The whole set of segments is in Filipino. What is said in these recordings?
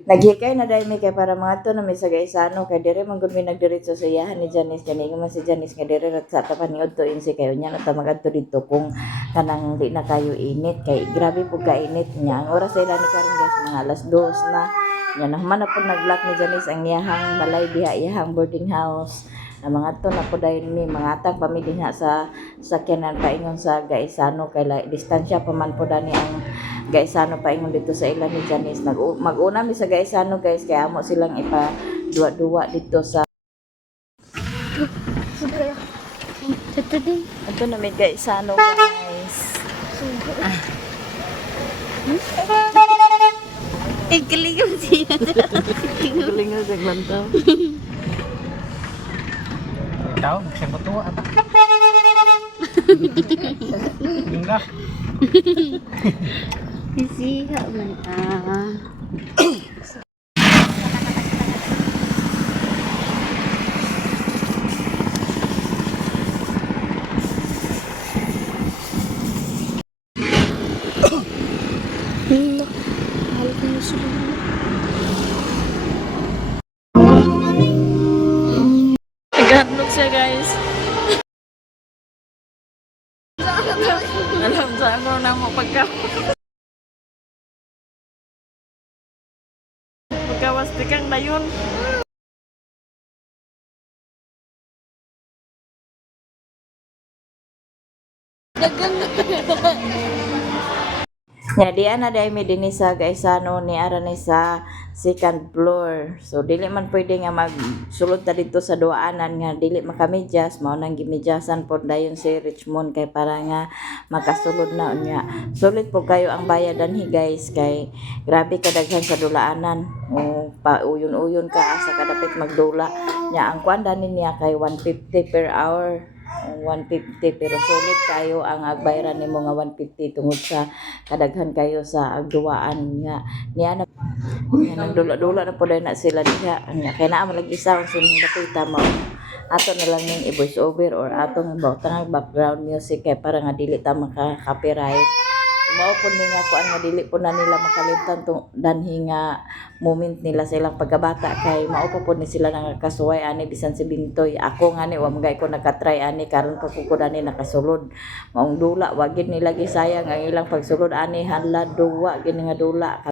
Naghikay na dahil may kay para mga to na may sagaisano kay dire man gud mi nagdiretso sa iyahan ni Janice kani man si Janice nga dire sa tapaniod to insi kayo nya na ta magadto dito kung kanang di na kayo init kay grabe po ka init niya. Ang oras sila ni karon guys mga alas 2 na. Nya naman na po nag-lock ni Janice ang iyahang balay diha iyahang boarding house. Na mga to na po dahil ni mga atag pa mi diha sa sakyanan paingon sa Gaisano kay distansya pa man po dani ang Gaisano paingon dito sa ilan ni Janice. Mag-una mi sa Gaisano guys kaya amo silang ipa duwa-duwa dito sa Ito din. Ito na may Gaisano guys. Galing siya. Galing nga sa lantaw. Ikaw, magsayang matuwa ata. Yung na. Isiha man. Mahal ko yung sila. Nag-hotdog siya guys. Alam sa ako na mo pagkawastikan na yun. Nya di ana dai mi dinhi sa Gaisano ni ara ni sa second floor. So dili man pwede nga magsulod ta dito sa duaanan nga dili makamedyas mao nang gimedyasan pod dayon si Richmond kay para nga makasulod na unya. Sulit po kayo ang bayadan hi guys kay grabe kadaghan sa dulaanan. O pauyon-uyon ka sa kadapit magdula. Nya ang kwan dani niya kay 150 per hour. 150 pero sulit kayo ang agbayaran nimo nga 150 tungod sa kadaghan kayo sa agduwaan nga niya na nagdula-dula na po na sila diha nya kay naa man lagi isa ang sining dapita mo ato na lang yung i-voice over or atong bawtang background music kay para nga dili ta maka-copyright mao po ni nga kuan nga dili po na nila makalimtan tong danhi nga moment nila sa ilang pagkabata kay mao pa po ni sila nakakasuway ani bisan si Bintoy ako nga ni wa magay ko nakatry ani karon pa ko dani nakasulod maong dula wa gid nila gisayang ang ilang pagsulod ani hanla duwa gini nga dula.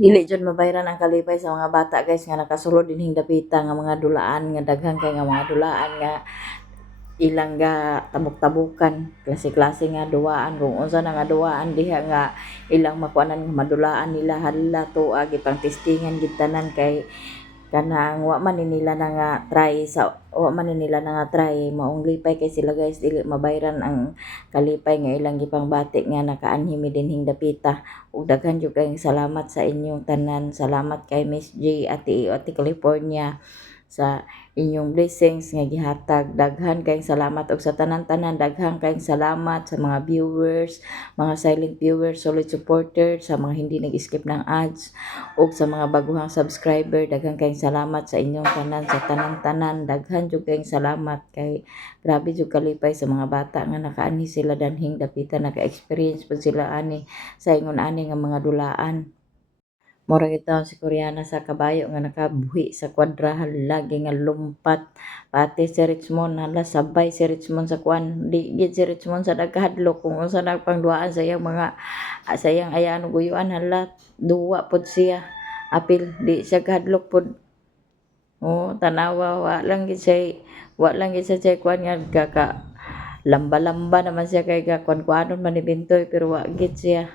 Dili jud mabayran ang kalipay sa mga bata guys nga nakasulod dinhing dapita nga mga dulaan nga daghan kay nga mga dulaan nga ilang ga tabok-tabukan klase-klase nga duaan kung unsa na nga duaan diha nga ilang makuanan nga madulaan nila hala tuag ipang testingan gid tanan kay kanang wa man ni nila na nga try maong lipay kay sila guys dili mabayran ang kalipay nga ilang gipangbati nga nakaanhim dinhing dapita ug daghan jud kayong salamat sa inyong tanan. Salamat kay Miss J Ate California sa inyong blessings nga gihatag. Daghan kayong salamat og sa tanan-tanan daghan kayong salamat sa mga viewers, mga silent viewers, solid supporters, sa mga hindi nag-skip ng ads ug sa mga baguhang subscriber. Daghan kayong salamat sa inyong tanan, sa tanan-tanan. Daghan jud kayong salamat kay grabe jud kalipay sa mga bata nga nakaani sila danhing dapita naka-experience pud sila ani sa ingon ani nga mga dulaan. Murag itaw si Koreana sa kabayo nga nakabuhi sa kwadrahan lagi nga lumpat pati si Richmond hala sabay si Richmond sa kwan di gid si Richmond sa nagkahadlok kung unsa nagpangduaan sa iyang mga sa iyang ayan ug guyuan hala duwa pod siya apil di siya kahadlok pod tanawa wa lang gid siya kwan nga kaka lamba-lamba naman siya kay kwan-kwanon man ni Bintoy pero wa gid siya.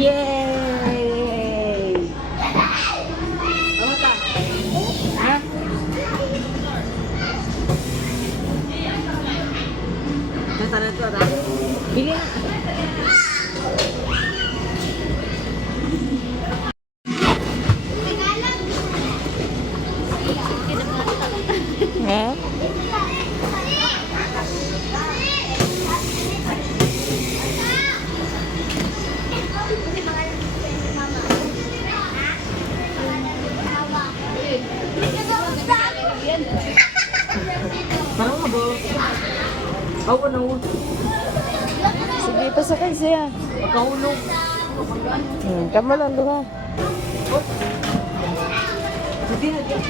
Yay! Ano ka? Ha? Nasa na ito, ha? Bili na. Eh? Parang mo, boss. Ako na mo. Sige, pasakay siya. Magkahulog. Kamo lang doon. Sige na dyan.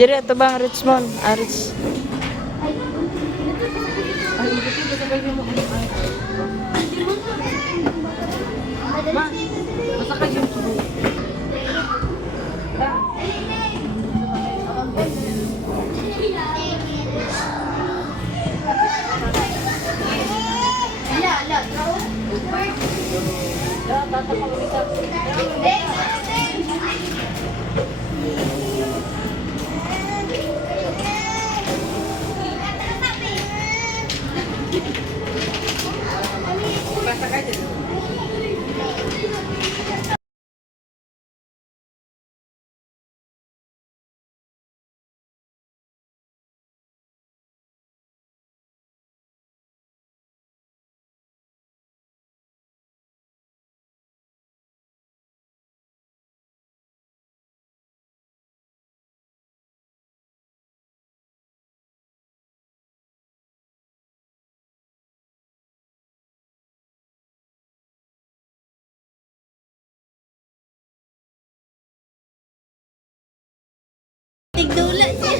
Jadi ito bang Richmond? Rich. Ma, masakay yung subo. Tigdula siya.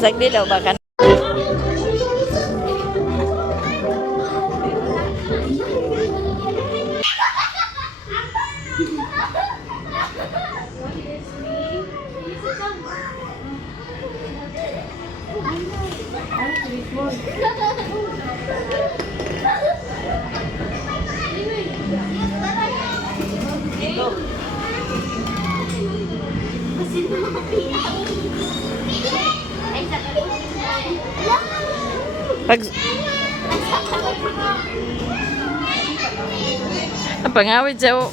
Sagdi daw ba kan? Pag pangawid siya o.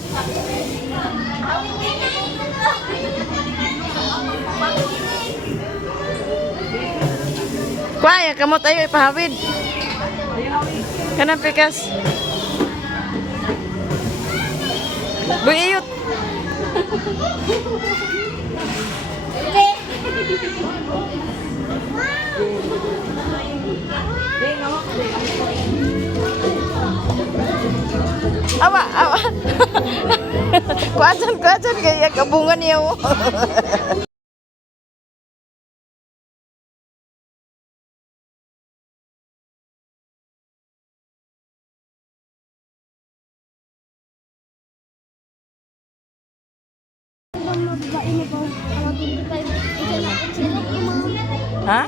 Kuya, kamot tayo ipahawid. Kanang pikas. Buyot. Awa, awa. Kuasan kaya kabungan niya mo. Ha?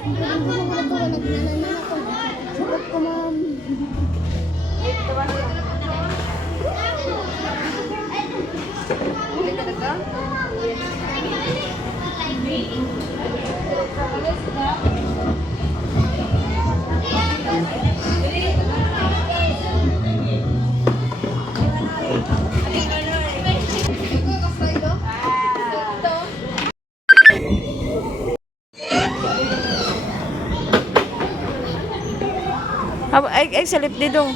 Ay salip di dong.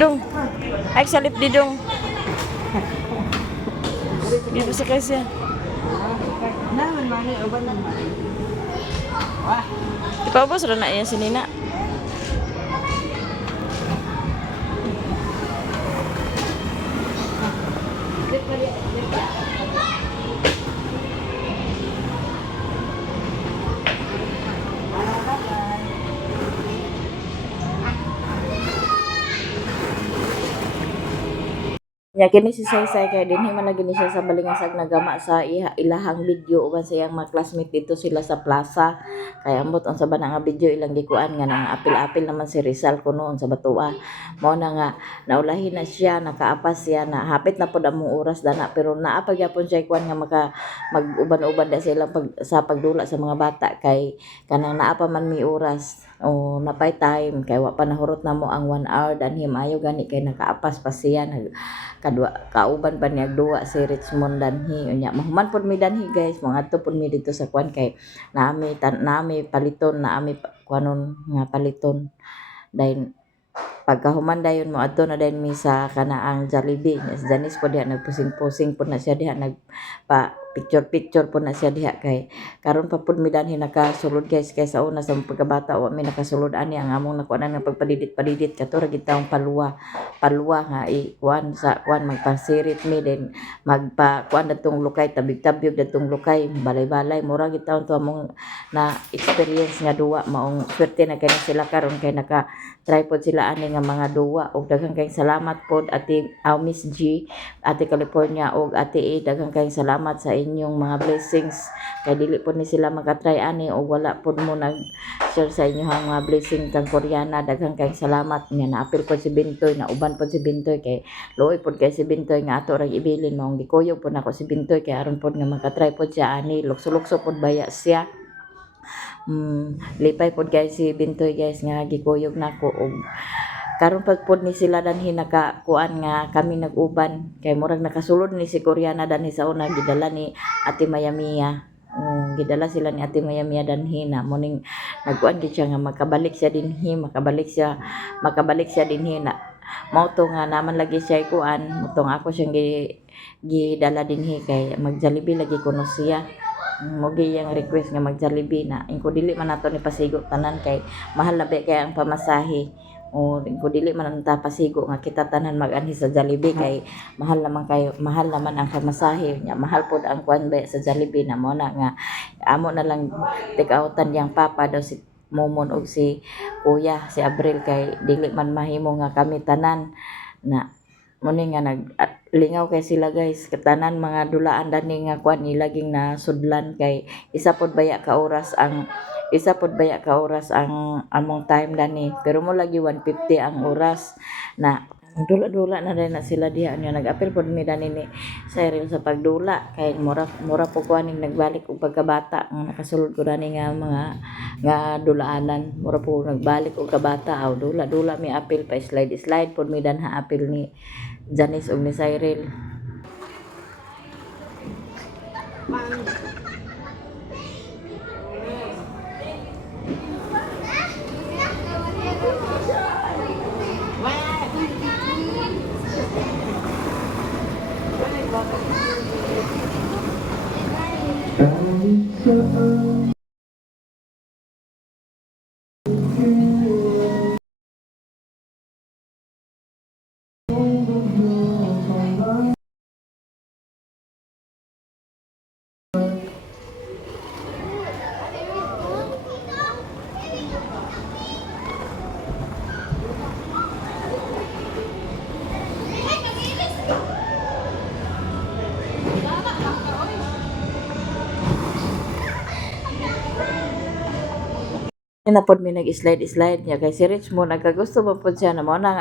Dong. Ay salip di dong. Dito sa kasi. Naman man ay uban lang. Wah. Ipaubos ra na iya si Nina. Nya kini si Saysay kay dinhi man lagi ni siya sa balingasag nagama sa ilahang video uban sa iyang mga classmate dito sila sa plaza. Kay ambot unsa ba na nga video ilang gikuan nga nang apil-apil naman si Rizal kuno sa Batua. Mao na nga naulahi na siya, nakaapas siya na hapit na pud among oras dana pero naa pa gyapon siya kuan nga mag-uban-uban da sila sa pagdula sa mga bata kay kanang naa pa man mi oras. O napay time kay wa pa nahurot namo ang 1 hour danhi maayo gani kay nakaapas pa siya kadua kauban pa niya duwa si Richmond danhi unya mahuman pud mi danhi guys mangadto pud mi dito sa kwan kay naami paliton naami kuanon nga paliton dayon pagkahuman dayon mo adto na dayon mi sa kanaang Jollibee si Janice po diha nagpusing-pusing po na siya diha nagpa picture po na siya diha kay karon pa pud mi danhi nakasulod guys kay sa una sa pagkabata wa mi nakasulod ani ang among nakuanan nga pagpadidit kato ra gid taong palwa nga ikuan sa kuan magpasirit mi then magpa kuan datong lukay tabig-tabyog datong lukay balay-balay mura gid taon to among na experience nga duwa maong swerte na kay sila karon kay naka try pod sila ani nga mga duwa ug daghang kayong salamat pod ate Miss G, ate California ug ate A daghang kayong salamat sa inyong mga blessings kay dili pod ni sila makatry ani ug wala pod mo nag share sa inyo ang mga blessing kang Koreana daghang kayong salamat nga naapil pod si Bintoy na uban pod si Bintoy kay luoy pod kay si Bintoy nga ato ra ibilin maong gikuyog pod nako si Bintoy kay aron pod nga makatry pod siya ani lukso-lukso pod baya siya. Lipay pod guys si Bintoy guys nga gikuyog nako og karon pag pod ni sila danhi nakakuan nga kami nag-uban kay murag nakasulod ni si Koreana danhi sa una gidala ni Ate Mayamia. Gidala sila ni Ate Mayamia danhi na muning nagkuan gid siya nga makabalik siya dinhi na mao to nga naman lagi siya kuan mutong ako siyang gidala dinhi kay mag-Jollibee lagi kuno siya. Mogi yang request nga mag-Jollibee na ingko dili man nato ni pasigo tanan kay mahal na kay ang pamasahe o ingko dili man ta pasigo nga kita tanan mag-anhi sa Jollibee kay mahal naman ang pamasahe nya mahal pod ang kuan ba sa Jollibee na mo na nga amo na lang take outan yang papa daw si Momon og si Kuya si Abril kay dili man mahimo nga kami tanan na muni nga lingaw kay sila guys katanan mga dulaan dani nga kuan ni laging nasudlan kay isa pod baya ka oras ang among time dani pero mo lagi 150 ang oras na dula-dula na rin na sila diha nya nag-apil pod mi dani ni Cyril sa pagdula kay mura po kuaning nagbalik og pagkabata nga nakasulod ko dani nga mga nga dulaanan mura po nagbalik og kabata aw dula mi apil pa slide pod mi danha apil ni Janice og ni Cyril. Na pod mi nag-slide niya kay si Richmond nagkagusto man pod siya na mo nang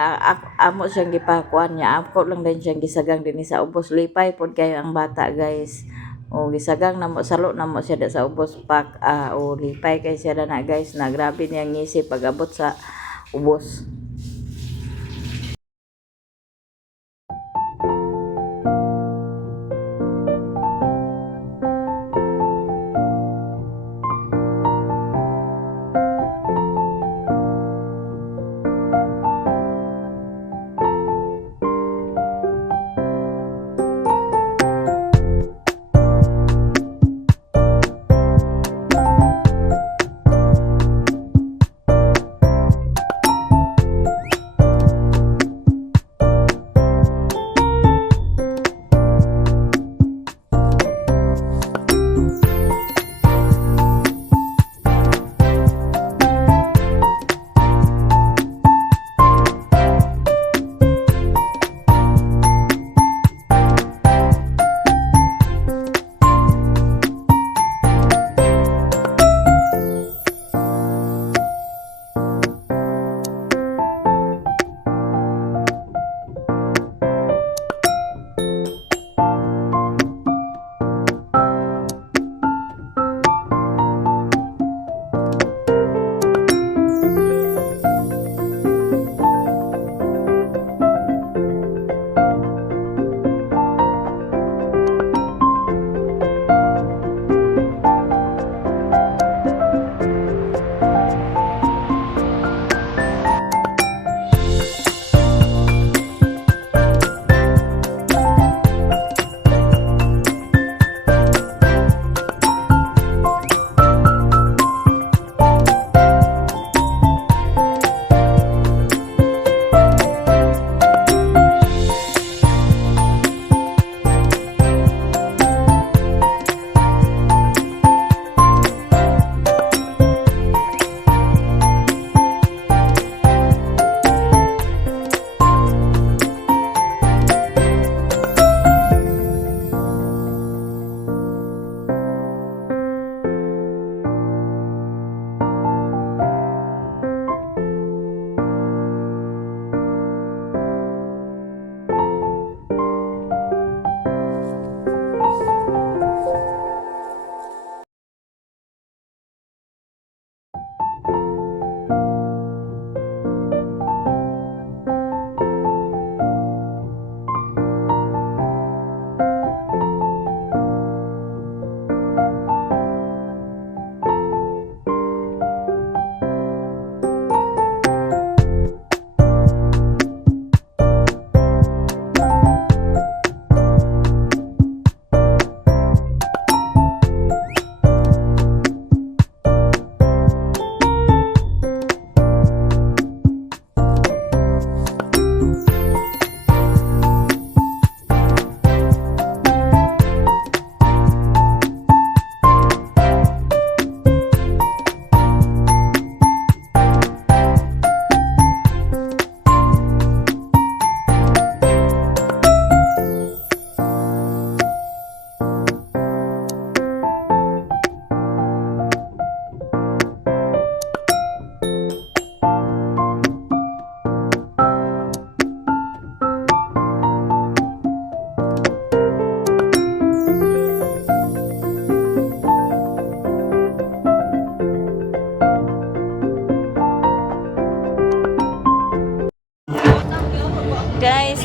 amo siyang gipakuan niya ako lang din siyang gisagang dinhi sa ubos lipay pod kayo ang bata guys o gisagang namo salo namo siya sa ubos pak o lipay kay siya na guys na grabe niya ngisi pag abot sa ubos.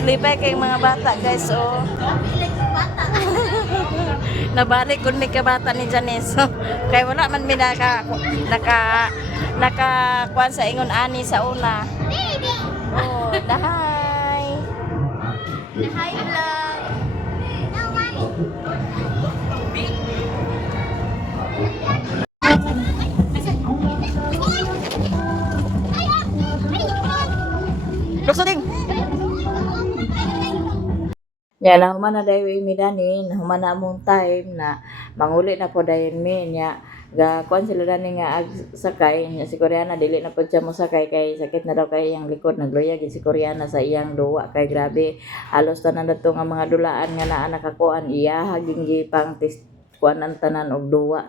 Naglipay kay mga bata guys oh. Nabalik kun mi ka bata ni Janice. Kay wala man mi naka kuan sa ingon ani sa una. Oh, dahay. Hi vlog. No, mommy. Luksuding. Ya nahuman na dayo imi dani, nahuman na among time na manguli na po dayon mi nya ga kuan sila dani nga ag sakay nya si Koreana dili na pud siya mo sakay kay sakit na daw kay iyang likod nagluya gid si Koreana sa iyang duwa kay grabe halos tanan dato nga mga dulaan nga naa nakakuan iya haging gipang kuanan tanan og duwa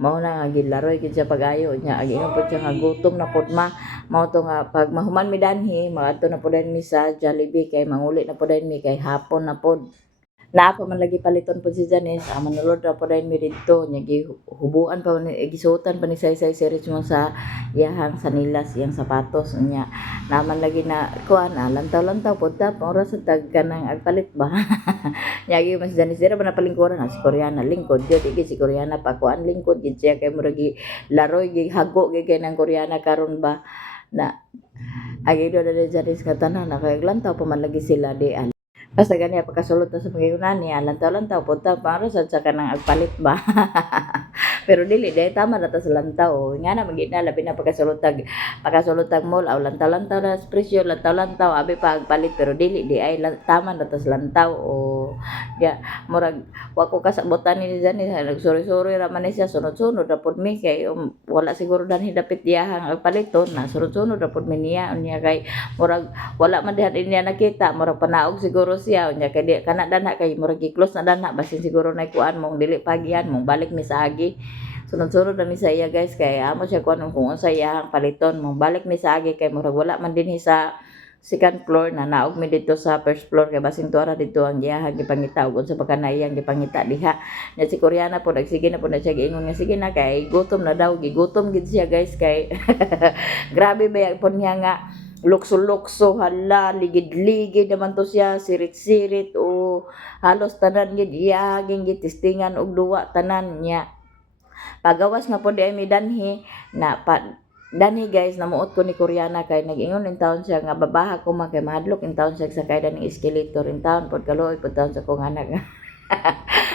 mao na nga gilaroy gid siya pagayo nya agingon pud siya nga gutom na pud mao to nga pag mahuman mi danhi maadto na pud mi sa Jollibee kay manguli na pud mi kay hapon na pud naa pa man lagi paliton pud si Janice manulod na pud mi didto nya gihubuan pa man gisuotan pa ni Saysay si Richmond sa iyahang sanilas iyang sapatos nya naman lagi na kuan lantaw-lantaw pud ta oras sa tag kanang agpalit ba nya gi mas Janice dira ba na palingkuran si Koreana lingkod gyud iki si Koreana pa kuan lingkod gid siya kay murag laroy gi hago gi kay nang Koreana karon ba na agido na Janice katanan na kay lantaw pa man lagi sila di basta ganyan pagkasulot na sa pagkikunan niya lantaw-lantaw punta para sa kanang agpalit ba pero dili dahil tama na ta sa lantaw nga na magina labi na pagkasulotag mall aw lantaw-lantaw na presyo lantaw-lantaw abi pa agpalit pero dili di ay tama na ta sa lantaw o ya murag wa ko kasabutan ni Janice nagsuri-suri ra man siya sunod-sunod ra pud mi kay wala siguro danhi dapit diyahang agpaliton na sunod-sunod ra pud mi niya unya kay murag wala man diha niya nakita murag panaog siguro siya unya kay di kana dana kay murag gi-close na dana basin siguro nay kuan mong dili pagihan mong balik mi sa agi sunod-sunod na mi sa iya guys kay amo siya kuan kung unsa iyang paliton mong balik mi sa agi kay murag wala man dinhi sa second floor na naog mi dito sa first floor kay basin tuara dito ang iyahang gipangita ug unsa pa kana iyang gipangita diha nya si Koreana po nagsige na po na siya giingon nga sige na kay gutom na daw gigutom gid siya guys kay grabe ba po niya nga lukso-lukso hala ligid-ligid naman to siya sirit-sirit o halos tanan gid iya gid testingan og duwa tanan niya pagawas na po di ay mi danhi na danhi guys namuot ko ni Koreana kay nag-ingon in taon siya nga babaha ko man kay mahadlok in taon siya sakay daning escalator in taon pod kaluoy pod taon sa kong anak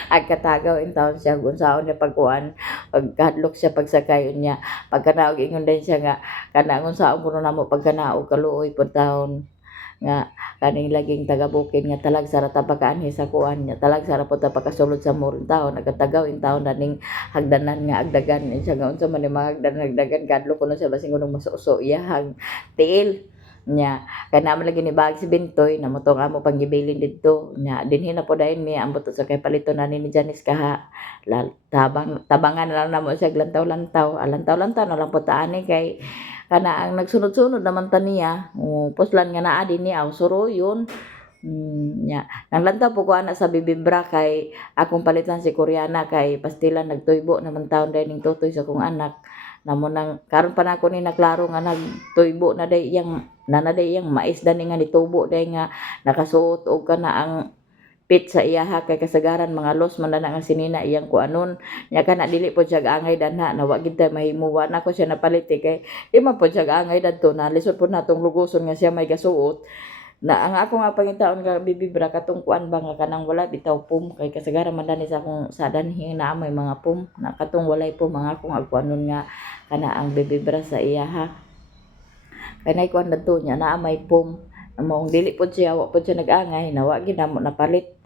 agkatagaw in taon siya kung saan niya pagkuhan pagkadlok siya pagsakay niya pagkanaog ingon din siya nga kanangon saan kuno namo pagkanaog kaluoy pod taon nga kaning laging tagabukin nga talag sara tabakaan sa kuan niya talag sara pod ta pagkasulod sa mall taon nagkatagaw in taon daning hagdanan nga agdagan siya nga unsa man ni mga hagdagan kadlok kuno siya basing kunong masuso iyahang tiil nya kana man lagi ni bag si Bintoy na motong amo panggibilin didto nya dinhi na po dayon mi ambot sa kay paliton na ni Janice kaha tabangan na lang namo siya lantaw-lantaw na lang po taani kay kana ang nagsunod-sunod naman ta niya puslan nga naa dinhi aw suruyon nya nang lantaw po ko ana sa bibibra kay akong palitan si Koreana kay pastilan nagtuybo naman taon dayon ning tutoy sa kong anak namo nang karon pa nako ni naklaro nga nagtuybo na day iyang nanaday iyang mais dani nga nitubo day nga nakasuot og kana ang pit sa iyaha kay kasagaran mga los man na nga sinina iyang kuanon nya kana dili po siya gaangay danha na wa gid ta mahimuwa na ko siya napalit kay di man po siya gaangay dadto na lisod po natong luguson nga siya may gasuot na ang ako nga pangitaon nga bibibra katong kuan ba nga kanang wala bitaw pum kay kasagaran man dani sa akong sa danhi na may mga pum na katong walay pum mga akong agkuanon nga kana ang bibibra sa iyaha kanay kuan dadto nya na may pum among dili pod siya wa pod siya nag-angay na wa gid namo napalit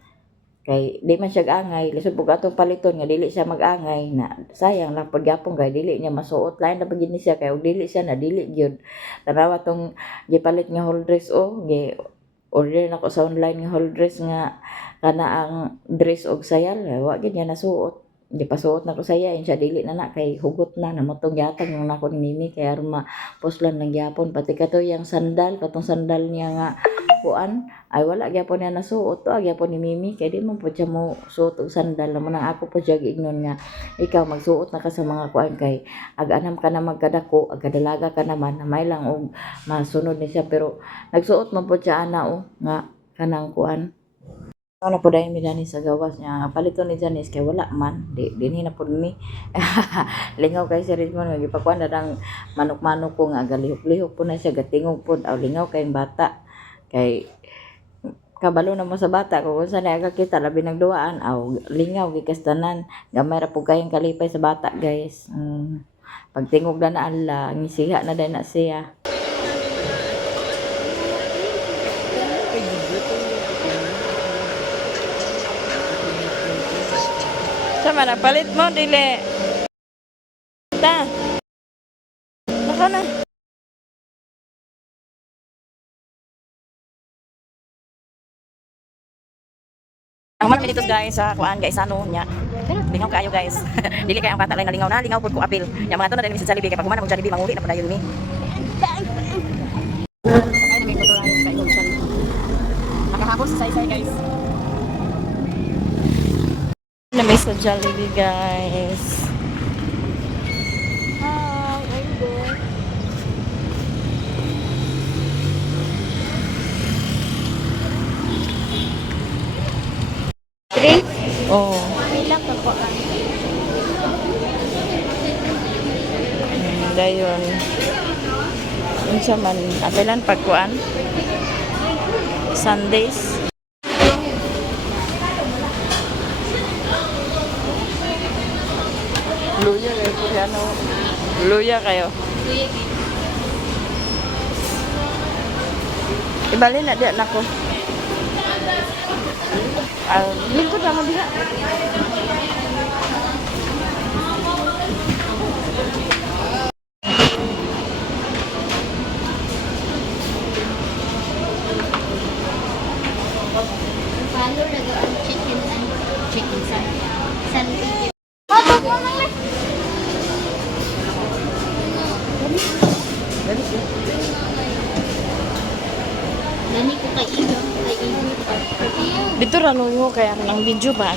kay di man siya angay lisod pug atong paliton nga dili siya mag-angay na sayang lang pud gyapon kay dili niya masuot lain na pagid ni siya kay og dili siya na dili gyud tanawa tong gipalit nga whole dress gi order nako sa online nga whole dress nga kana ang dress og sayal wa gid niya nasuot gipasuot na ko saya siya dili na kay hugot na namotong yatang yung nako ni Mimi kay aron puslan lang gyapon pati katoy ang sandal katong sandal niya nga kuan ay wala gyapon niya nasuot to gyapon ni Mimi kay di man pud siya mo suot og sandal naman ang ako pud siya giingnon nga ikaw magsuot na ka sa mga kuan kay ag-anam ka na magkadako agkadalaga ka naman na may lang og masunod ni siya pero nagsuot man pud siya ana nga kanang kuan. Ano po dahil mi dani sa gawas niya palito ni Janice kay wala man di dinhi na pud mi. Lingaw kay si Richmond gipakuan na dang manok-manok ko nga galihok-lihok po na siya gatingog pod aw lingaw kay bata kay kabalo na mo sa bata kung unsa na kita labi nagduaan aw lingaw gikas tanan gamay ra pud kayong kalipay sa bata guys. Pagtingog na ala ngisiha na dai na siya. Sama na palit mo dili. Ta. Naka na. Ang mga dito guys sa kuan guys ano nya. Lingaw kayo guys. Dili kay ang bata lang na lingaw pud ko apil. Yang mga to na din sa Jollibee kay pag humana mo Jollibee manguli na padayon mi. Sakay na may motorized kay Ilochan. Nakahabol sa saysay guys. Na may sa Jollibee guys. Hi, I'm there. Drink? Oh. Ilang ka po ang Dayon. Unsa man apilan pagkuan? Sundays. Luya kayo po ano? Luya kayo. Ibalin na diyan ako. Lingkod naman diha. follow na go ang chicken sandwich. Nani ko kay Ido. Dito ra mo kaya nang video ba?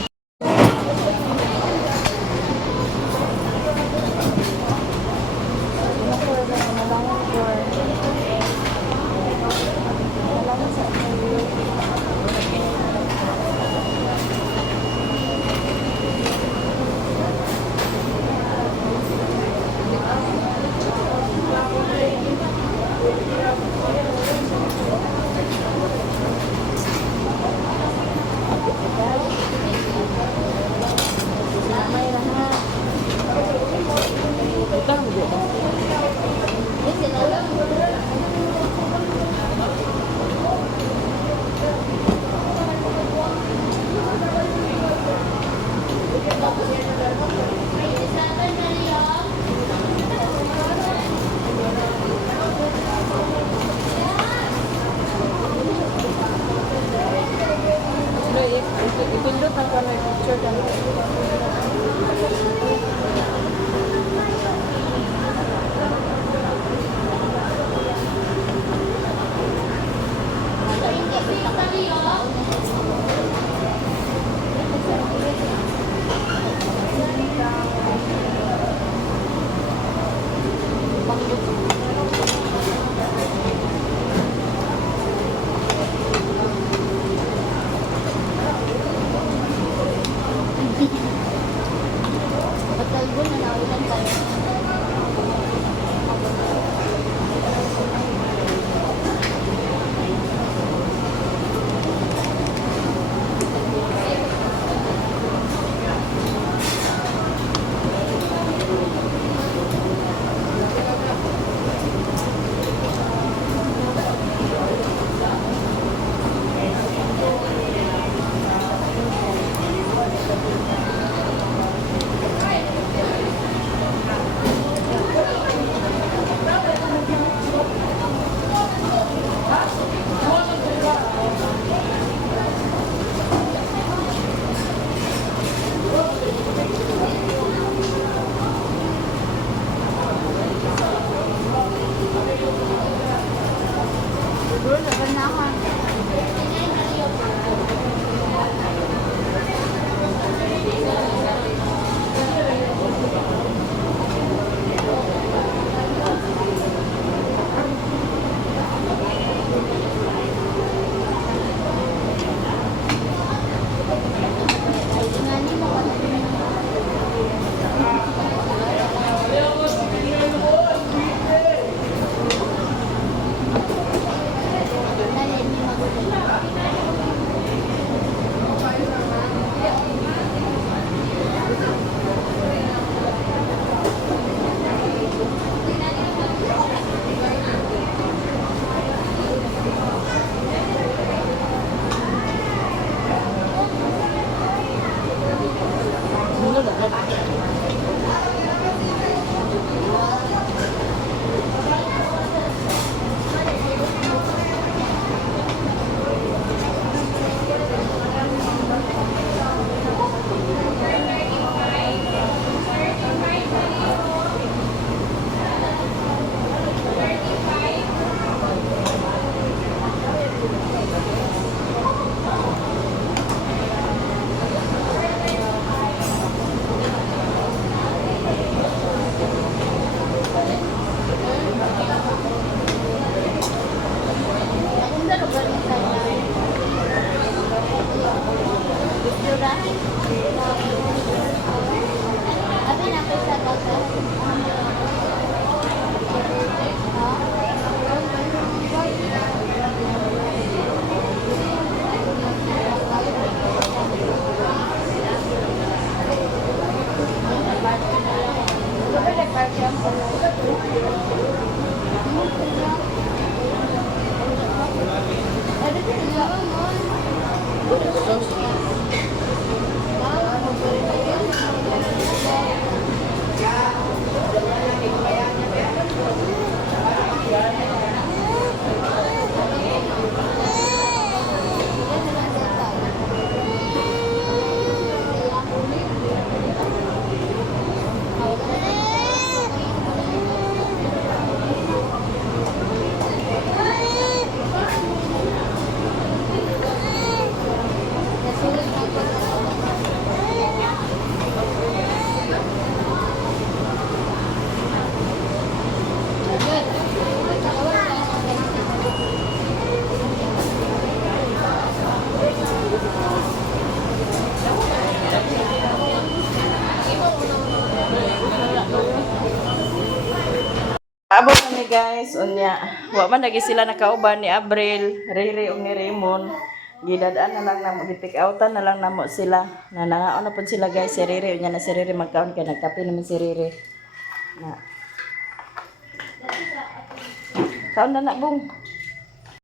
Abot na ni guys, unya. Wa man lagi sila nakauban ni Abril, Riri ug ni Raymond. Gidadaan na lang namo, gipick outan na lang namo sila. Nanangaon na pud sila guys, si Riri unya na si Riri magkaon kay nagkape naman si Riri. Na. Kaon na na bung.